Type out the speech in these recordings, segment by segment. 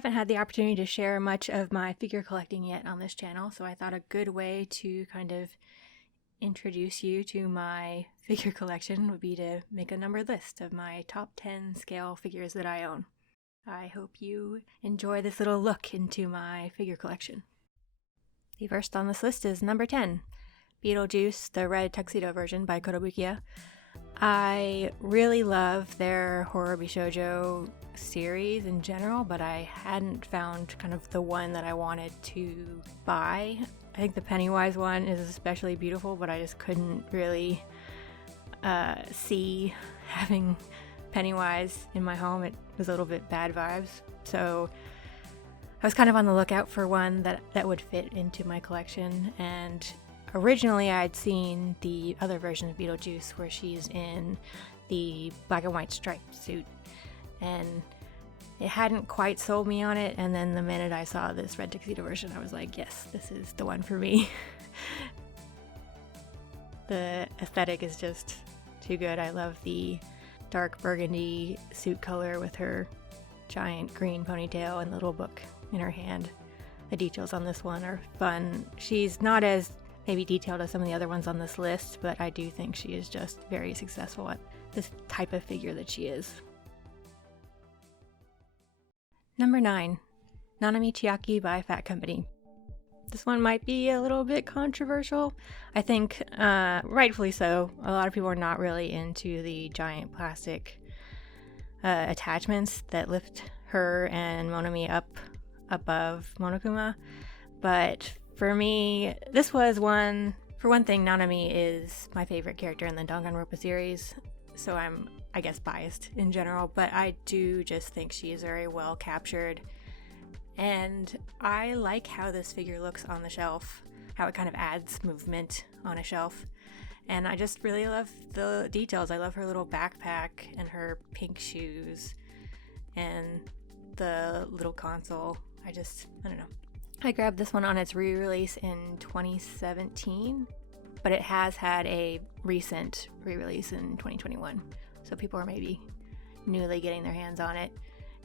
haven't had the opportunity to share much of my figure collecting yet on this channel, so I thought a good way to kind of introduce you to my figure collection would be to make a numbered list of my top 10 scale figures that I own. I hope you enjoy this little look into my figure collection. The first on this list is number 10, Beetlejuice, the red tuxedo version by Kotobukiya. I really love their horror bishoujo series in general, but I hadn't found kind of the one that I wanted to buy. I think the Pennywise one is especially beautiful, but I just couldn't really see having Pennywise in my home. It was a little bit bad vibes, so I was kind of on the lookout for one that would fit into my collection. And originally I'd seen the other version of Beetlejuice where she's in the black and white striped suit, and it hadn't quite sold me on it. And then the minute I saw this red tuxedo version, I was like, yes, this is the one for me. The aesthetic is just too good. I love the dark burgundy suit color with her giant green ponytail and the little book in her hand. The details on this one are fun. She's not as maybe detailed as some of the other ones on this list, but I do think she is just very successful at this type of figure that she is. Number 9, Nanami Chiaki by Phat Company. This one might be a little bit controversial. I think rightfully so. A lot of people are not really into the giant plastic attachments that lift her and Monami up above Monokuma. But for me, this was one. For one thing, Nanami is my favorite character in the Danganronpa series, so I'm, I guess, biased in general, but I do just think she is very well captured. And I like how this figure looks on the shelf, how it kind of adds movement on a shelf. And I just really love the details. I love her little backpack and her pink shoes and the little console. I don't know. I grabbed this one on its re-release in 2017, but it has had a recent re-release in 2021. So people are maybe newly getting their hands on it.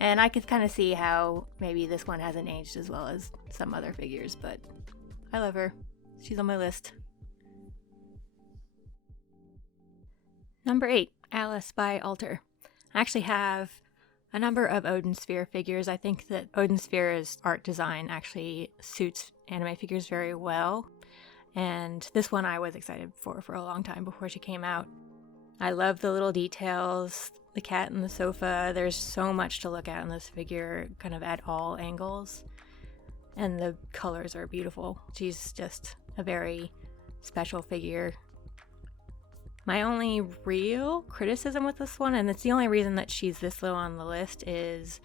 And I could kind of see how maybe this one hasn't aged as well as some other figures, but I love her. She's on my list. Number 8, Alice by Alter. I actually have a number of Odin Sphere figures. I think that Odin Sphere's art design actually suits anime figures very well. And this one I was excited for a long time before she came out. I love the little details, the cat and the sofa. There's so much to look at in this figure, kind of at all angles. And the colors are beautiful. She's just a very special figure. My only real criticism with this one, and it's the only reason that she's this low on the list, is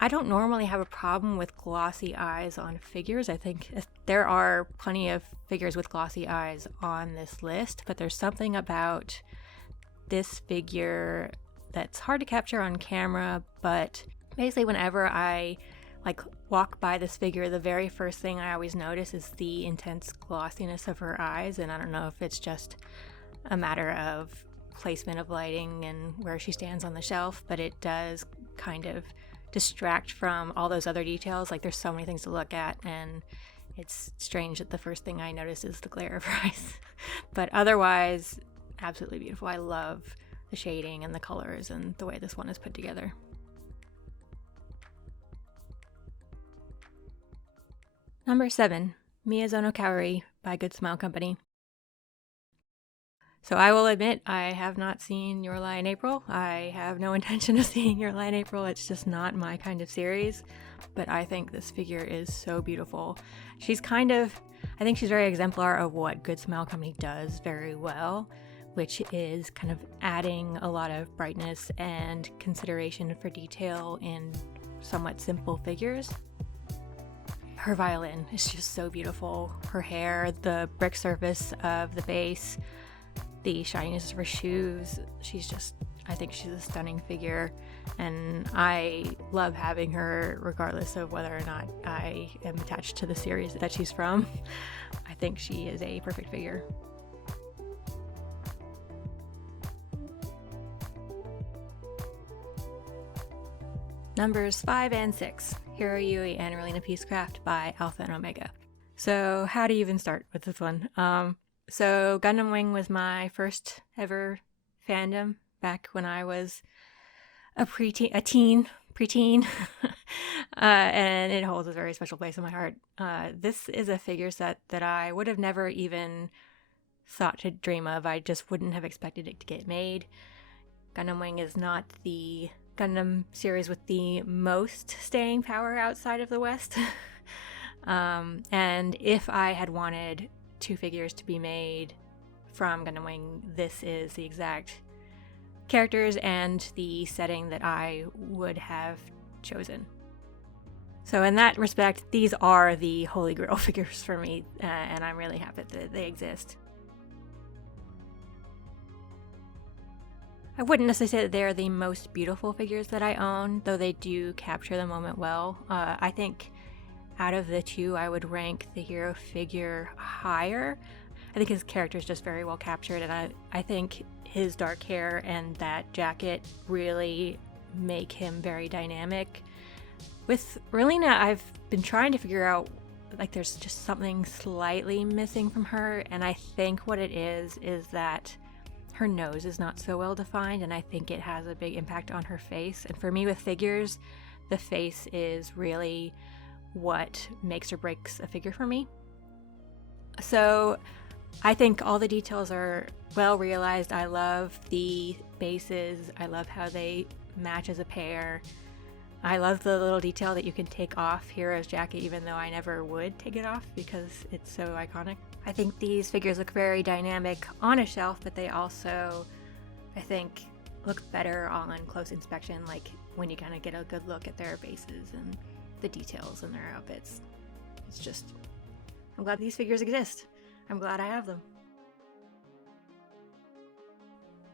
I don't normally have a problem with glossy eyes on figures. I think there are plenty of figures with glossy eyes on this list, but there's something about this figure that's hard to capture on camera. But basically whenever I walk by this figure, the very first thing I always notice is the intense glossiness of her eyes. And I don't know if it's just a matter of placement of lighting and where she stands on the shelf, but it does kind of distract from all those other details. Like, there's so many things to look at, and it's strange that the first thing I notice is the glare of her eyes. But otherwise, absolutely beautiful. I love the shading and the colors and the way this one is put together. Number 7, Miyazono Kaori by Good Smile Company. So I will admit, I have not seen Your Lie in April. I have no intention of seeing Your Lie in April. It's just not my kind of series. But I think this figure is so beautiful. She's I think she's very exemplar of what Good Smile Company does very well, which is kind of adding a lot of brightness and consideration for detail in somewhat simple figures. Her violin is just so beautiful. Her hair, the brick surface of the base, the shininess of her shoes. I think she's a stunning figure, and I love having her regardless of whether or not I am attached to the series that she's from. I think she is a perfect figure. Numbers 5 and 6, Heero, Yui, and Relena Peacecraft by Alpha and Omega. So how do you even start with this one? So Gundam Wing was my first ever fandom back when I was a preteen, and it holds a very special place in my heart. This is a figure set that I would have never even thought to dream of. I just wouldn't have expected it to get made. Gundam Wing is not the Gundam series with the most staying power outside of the West. And if I had wanted 2 figures to be made from Gundam Wing, this is the exact characters and the setting that I would have chosen. So in that respect, these are the holy grail figures for me, and I'm really happy that they exist. I wouldn't necessarily say that they're the most beautiful figures that I own, though they do capture the moment well. I think out of the 2, I would rank the Heero figure higher. I think his character is just very well captured, and I think his dark hair and that jacket really make him very dynamic. With Relena, I've been trying to figure out, like, there's just something slightly missing from her, and I think what it is that her nose is not so well defined, and I think it has a big impact on her face. And for me with figures, the face is really what makes or breaks a figure for me. So I think all the details are well realized. I love the bases. I love how they match as a pair. I love the little detail that you can take off Heero's jacket, even though I never would take it off because it's so iconic. I think these figures look very dynamic on a shelf, but they also, I think, look better on close inspection, like when you kind of get a good look at their bases and the details in their outfits. It's just, I'm glad these figures exist. I'm glad I have them.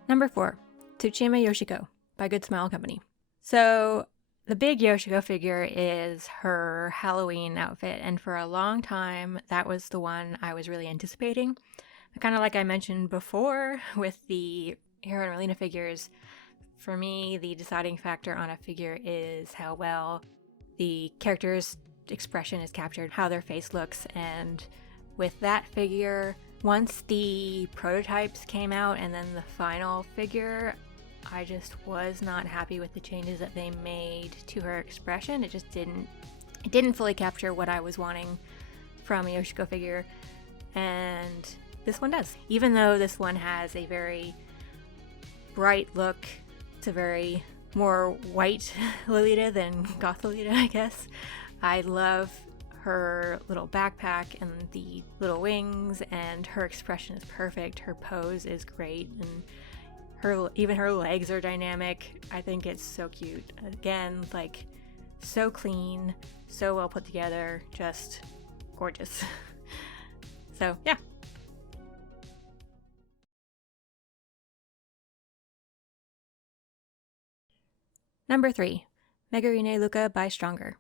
Number 4, Tsushima Yoshiko by Good Smile Company. So the big Yoshiko figure is her Halloween outfit, and for a long time, that was the one I was really anticipating. Kind of like I mentioned before with the Heero and Relena figures, for me, the deciding factor on a figure is how well the character's expression is captured, how their face looks, and with that figure, once the prototypes came out and then the final figure, I just was not happy with the changes that they made to her expression. It just didn't fully capture what I was wanting from a Yoshiko figure, and this one does. Even though this one has a very bright look, it's a very more white Lolita than goth Lolita, I guess. I love her little backpack and the little wings, and her expression is perfect. Her pose is great, and even her legs are dynamic. I think it's so cute. Again, like, so clean, so well put together, just gorgeous. So, yeah. Number 3, Megurine Luka by Stronger.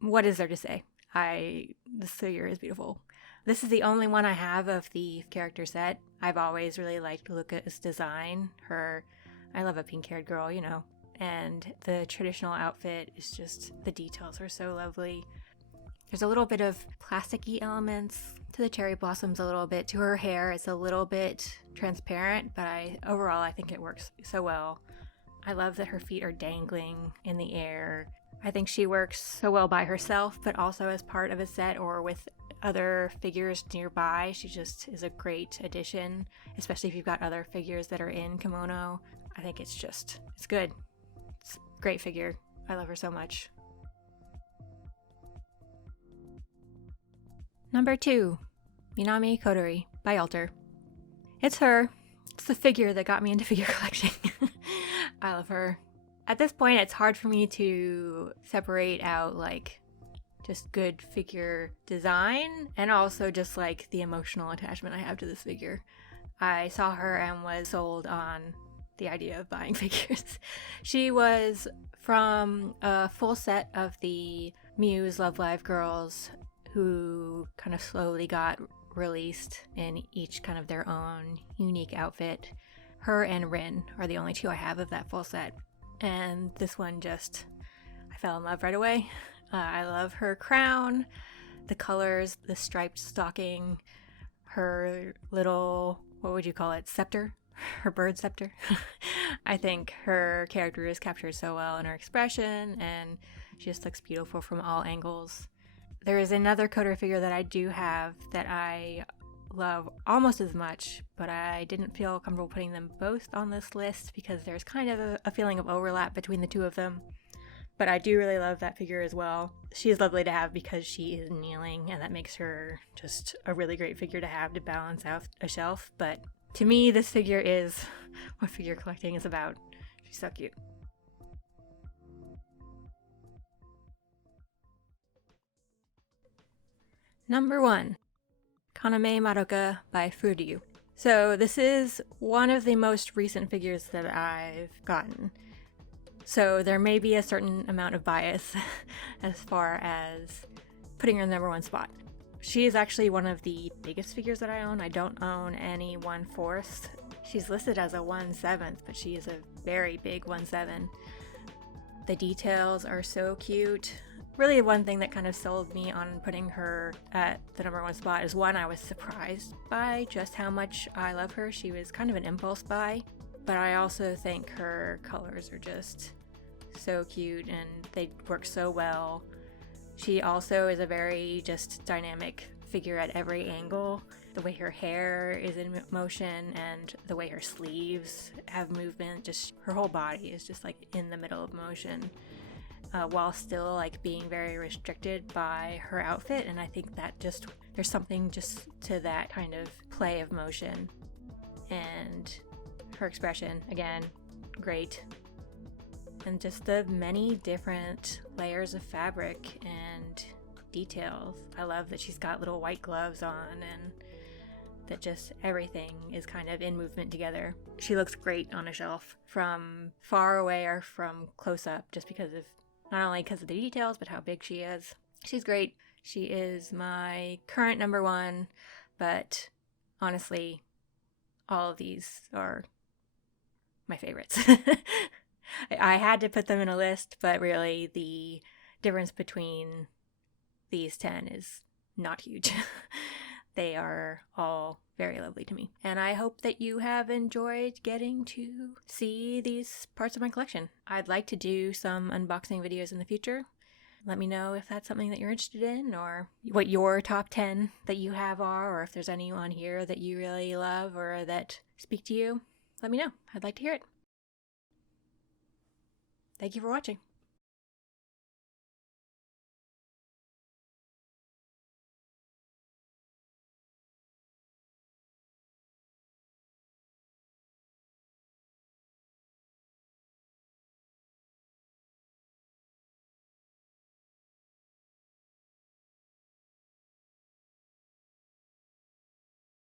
What is there to say? This figure is beautiful. This is the only one I have of the character set. I've always really liked Luka's design. I love a pink-haired girl, you know. And the traditional outfit is just, the details are so lovely. There's a little bit of plasticky elements to the cherry blossoms, a little bit to her hair. It's a little bit transparent, but overall I think it works so well. I love that her feet are dangling in the air. I think she works so well by herself, but also as part of a set or with other figures nearby. She just is a great addition, especially if you've got other figures that are in kimono. I think it's good. It's a great figure. I love her so much. Number 2, Minami Kotori by Alter. It's her. It's the figure that got me into figure collecting. I love her. At this point, it's hard for me to separate out, like, just good figure design and also just, like, the emotional attachment I have to this figure. I saw her and was sold on the idea of buying figures. She was from a full set of the Muse Love Live girls who kind of slowly got released in each kind of their own unique outfit. Her and Rin are the only 2 I have of that full set. And this one I fell in love right away. I love her crown, the colors, the striped stocking, her little, what would you call it, scepter? Her bird scepter. I think her character is captured so well in her expression, and she just looks beautiful from all angles. There is another Kotori figure that I do have that I love almost as much, but I didn't feel comfortable putting them both on this list because there's kind of a feeling of overlap between the two of them. But I do really love that figure as well. She is lovely to have because she is kneeling, and that makes her just a really great figure to have to balance out a shelf. But to me, this figure is what figure collecting is about. She's so cute. Number 1, Kaname Madoka by FuRyu. So this is one of the most recent figures that I've gotten. So there may be a certain amount of bias as far as putting her in the number 1 spot. She is actually one of the biggest figures that I own. I don't own any 1/4. She's listed as a 1/7, but she is a very big 1/7. The details are so cute. Really, one thing that kind of sold me on putting her at the number 1 spot is, one, I was surprised by just how much I love her. She was kind of an impulse buy, but I also think her colors are just so cute and they work so well. She also is a very just dynamic figure at every angle. The way her hair is in motion and the way her sleeves have movement, just her whole body is just like in the middle of motion. While still like being very restricted by her outfit, and I think that just there's something just to that kind of play of motion. And her expression, again, great. And just the many different layers of fabric and details. I love that she's got little white gloves on and that just everything is kind of in movement together. She looks great on a shelf from far away or from close up, just because of not only because of the details, but how big she is. She's great. She is my current number 1, but honestly, all of these are my favorites. I had to put them in a list, but really the difference between these 10 is not huge. They are all very lovely to me. And I hope that you have enjoyed getting to see these parts of my collection. I'd like to do some unboxing videos in the future. Let me know if that's something that you're interested in, or what your top 10 that you have are, or if there's any on here that you really love or that speak to you. Let me know. I'd like to hear it. Thank you for watching.